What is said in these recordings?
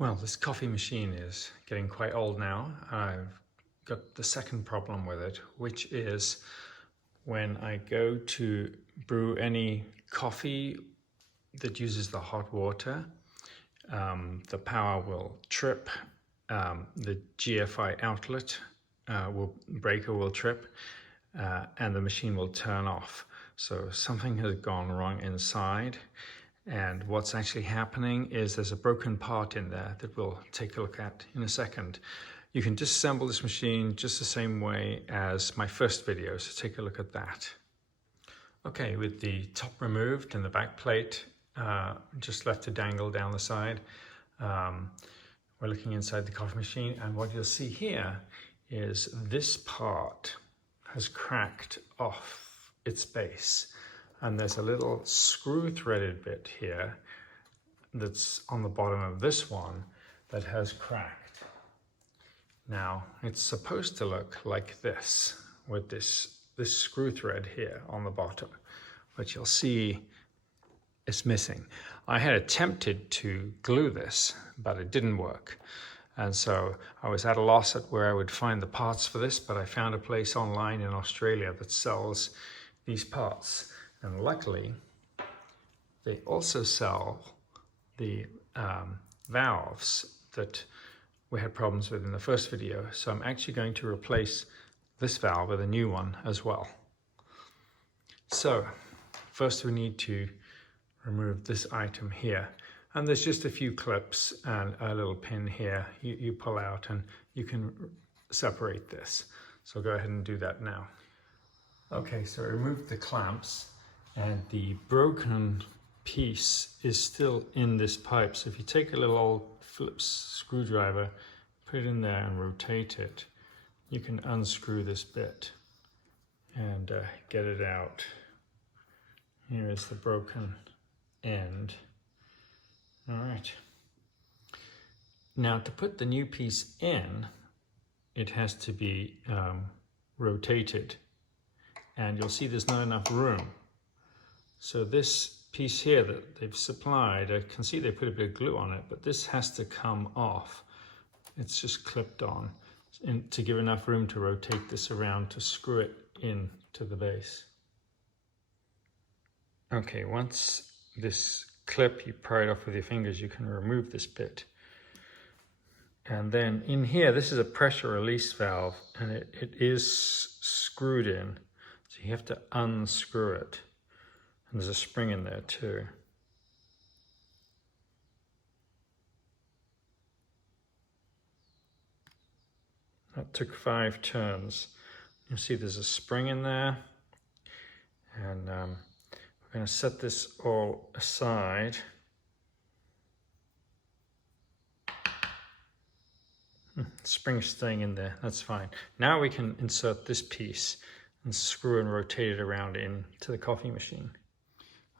Well, this coffee machine is getting quite old now. I've got the second problem with it, which is when I go to brew any coffee that uses the hot water, the power will trip, the GFI outlet breaker will trip, and the machine will turn off. So something has gone wrong inside. And what's actually happening is there's a broken part in there that we'll take a look at in a second. You can disassemble this machine just the same way as my first video, so take a look at that. Okay, with the top removed and the back plate just left to dangle down the side, we're looking inside the coffee machine, and what you'll see here is this part has cracked off its base. And there's a little screw threaded bit here that's on the bottom of this one that has cracked. Now, it's supposed to look like this, with this screw thread here on the bottom, but you'll see it's missing. I had attempted to glue this, but it didn't work. And so I was at a loss at where I would find the parts for this, but I found a place online in Australia that sells these parts. And luckily, they also sell the valves that we had problems with in the first video. So I'm actually going to replace this valve with a new one as well. So first we need to remove this item here. And there's just a few clips and a little pin here you pull out, and you can separate this. So go ahead and do that now. Okay, so I removed the clamps. And the broken piece is still in this pipe. So if you take a little old Phillips screwdriver, put it in there and rotate it, you can unscrew this bit and get it out. Here is the broken end. All right. Now to put the new piece in, it has to be rotated. And you'll see there's not enough room. So this piece here that they've supplied, I can see they put a bit of glue on it, but this has to come off. It's just clipped on to give enough room to rotate this around to screw it in to the base. Okay, once this clip, you pry it off with your fingers, you can remove this bit. And then in here, this is a pressure release valve, and it is screwed in. So you have to unscrew it. And there's a spring in there too. That took 5 turns. You'll see there's a spring in there. And we're going to set this all aside. Spring's staying in there, that's fine. Now we can insert this piece and screw and rotate it around into the coffee machine.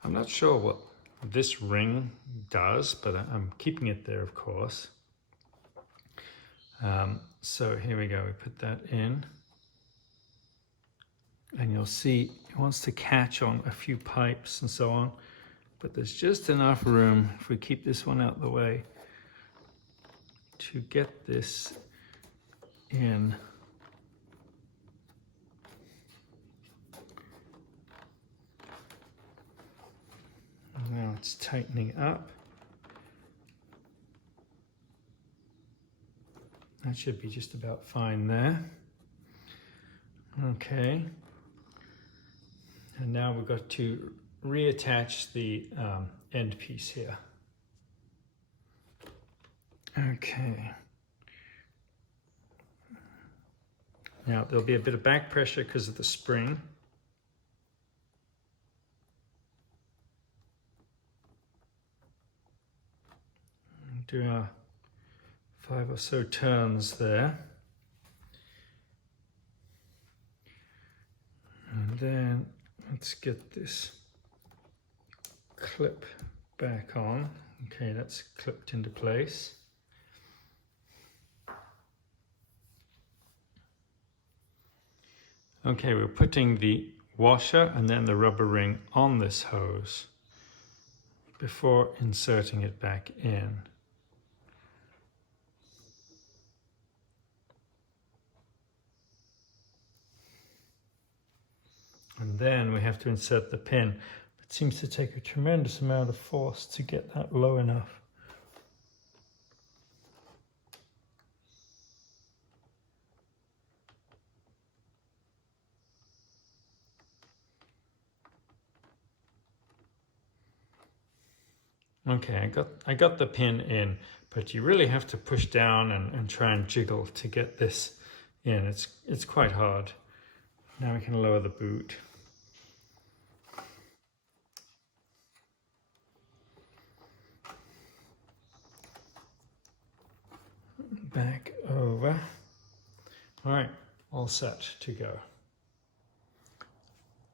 I'm not sure what this ring does, but I'm keeping it there, of course. So here we go, we put that in. And you'll see it wants to catch on a few pipes and so on, but there's just enough room, if we keep this one out of the way, to get this in. Now it's tightening up. That should be just about fine there. Okay. And now we've got to reattach the end piece here. Okay. Now there'll be a bit of back pressure because of the spring. Do our 5 or so turns there. And then let's get this clip back on. Okay, that's clipped into place. Okay, we're putting the washer and then the rubber ring on this hose before inserting it back in. And then we have to insert the pin. It seems to take a tremendous amount of force to get that low enough. Okay, I got the pin in, but you really have to push down and try and jiggle to get this in. It's quite hard. Now we can lower the boot. Back over. All right, all set to go.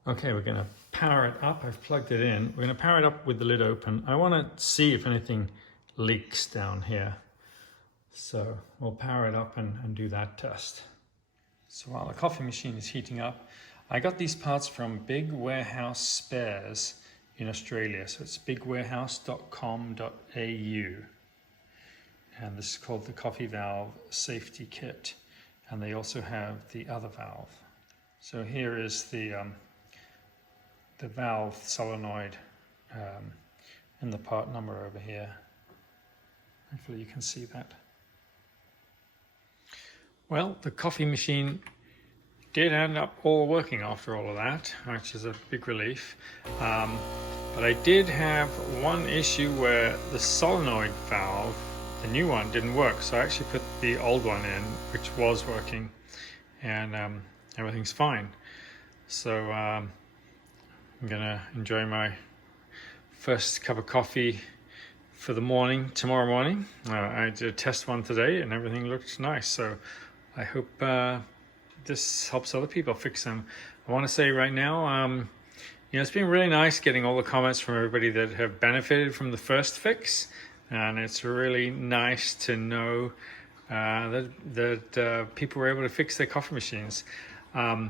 Okay, we're going to power it up. I've plugged it in. We're going to power it up with the lid open. I want to see if anything leaks down here. So we'll power it up and do that test. So while the coffee machine is heating up, I got these parts from Big Warehouse Spares in Australia. So it's bigwarehouse.com.au. And this is called the coffee valve safety kit. And they also have the other valve. So here is the valve solenoid and the part number over here. Hopefully you can see that. Well, the coffee machine did end up all working after all of that, which is a big relief. But I did have one issue where the solenoid valve, the new one, didn't work. So I actually put the old one in, which was working, and everything's fine. So I'm gonna enjoy my first cup of coffee for the morning tomorrow morning. I did a test one today and everything looked nice, so I hope this helps other people fix them. I want to say right now, it's been really nice getting all the comments from everybody that have benefited from the first fix, and it's really nice to know that people were able to fix their coffee machines. I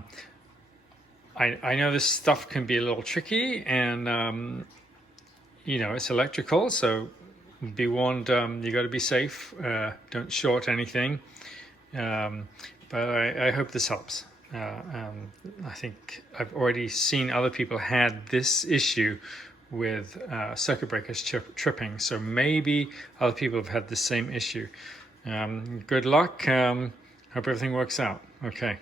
know this stuff can be a little tricky, and it's electrical, so be warned, you got to be safe, don't short anything, but I hope this helps. I think I've already seen other people had this issue with circuit breakers tripping, so maybe other people have had the same issue. Good luck, hope everything works out. Okay.